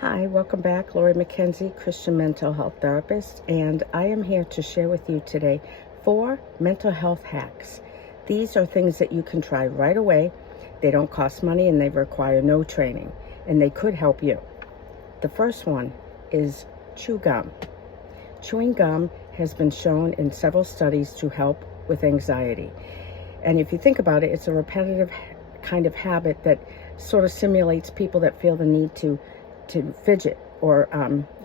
Hi, welcome back. Lori McKenzie, Christian mental health therapist, and I am here to share with you today 4 mental health hacks. These are things that you can try right away. They don't cost money and they require no training, and they could help you. The first one is chew gum. Chewing gum has been shown in several studies to help with anxiety. And if you think about it, it's a repetitive kind of habit that sort of simulates people that feel the need to fidget or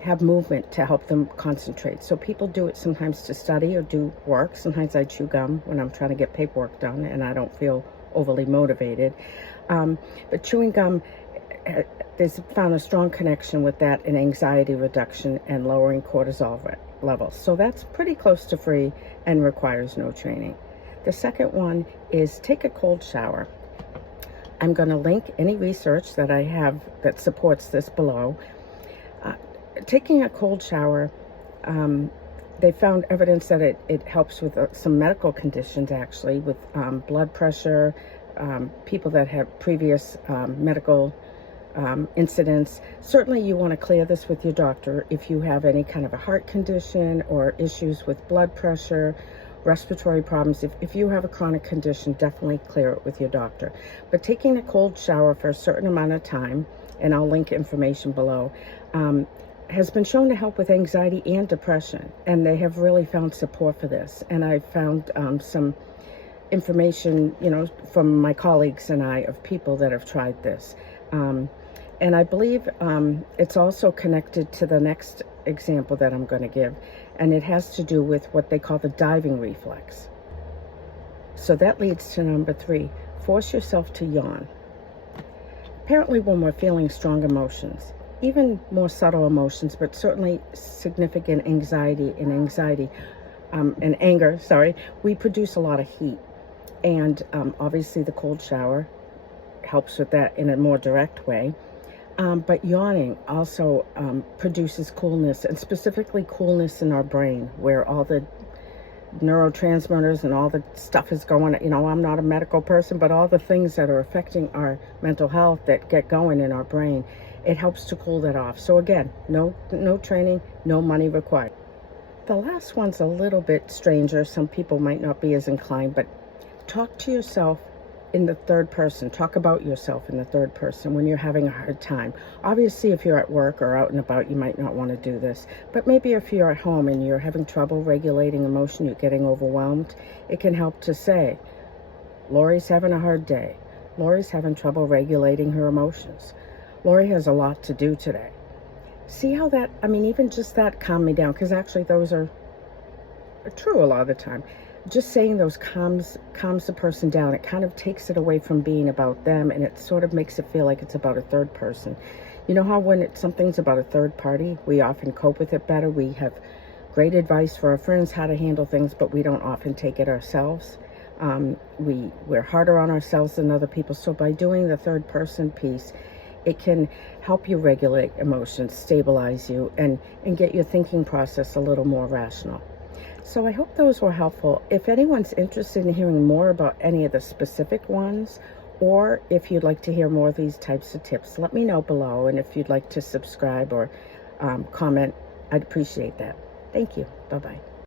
have movement to help them concentrate. So people do it sometimes to study or do work. Sometimes I chew gum when I'm trying to get paperwork done and I don't feel overly motivated. But chewing gum, there's found a strong connection with that in anxiety reduction and lowering cortisol levels. So that's pretty close to free and requires no training. The second one is take a cold shower. I'm going to link any research that I have that supports this below. Taking a cold shower, they found evidence that it helps with some medical conditions, actually, with blood pressure, people that have previous medical incidents. Certainly you want to clear this with your doctor if you have any kind of a heart condition or issues with blood pressure, respiratory problems. If you have a chronic condition, definitely clear it with your doctor. But taking a cold shower for a certain amount of time, and I'll link information below, has been shown to help with anxiety and depression. And they have really found support for this. And I found some information, from my colleagues and I of people that have tried this. And I believe it's also connected to the next example that I'm going to give, and it has to do with what they call the diving reflex. So that leads to number 3, force yourself to yawn. Apparently when we're feeling strong emotions, even more subtle emotions, but certainly significant anxiety and anger, we produce a lot of heat. And obviously the cold shower helps with that in a more direct way. But yawning also produces coolness, and specifically coolness in our brain, where all the neurotransmitters and all the stuff is going. I'm not a medical person, but all the things that are affecting our mental health that get going in our brain, it helps to cool that off. So again, no training, no money required. The last one's a little bit stranger. Some people might not be as inclined, but talk to yourself in the third person. Talk about yourself in the third person when you're having a hard time. Obviously, if you're at work or out and about, you might not want to do this. But maybe if you're at home and you're having trouble regulating emotion, you're getting overwhelmed, it can help to say, Lori's having a hard day. Lori's having trouble regulating her emotions. Lori has a lot to do today. See how that, even just that calmed me down, because actually those are true a lot of the time. Just saying those calms the person down. It kind of takes it away from being about them, and it sort of makes it feel like it's about a third person. You know how when something's about a third party, we often cope with it better. We have great advice for our friends how to handle things, but we don't often take it ourselves. We're harder on ourselves than other people. So by doing the third person piece, it can help you regulate emotions, stabilize you, and get your thinking process a little more rational. So I hope those were helpful. If anyone's interested in hearing more about any of the specific ones, or if you'd like to hear more of these types of tips, let me know below. And if you'd like to subscribe or comment, I'd appreciate that. Thank you. Bye-bye.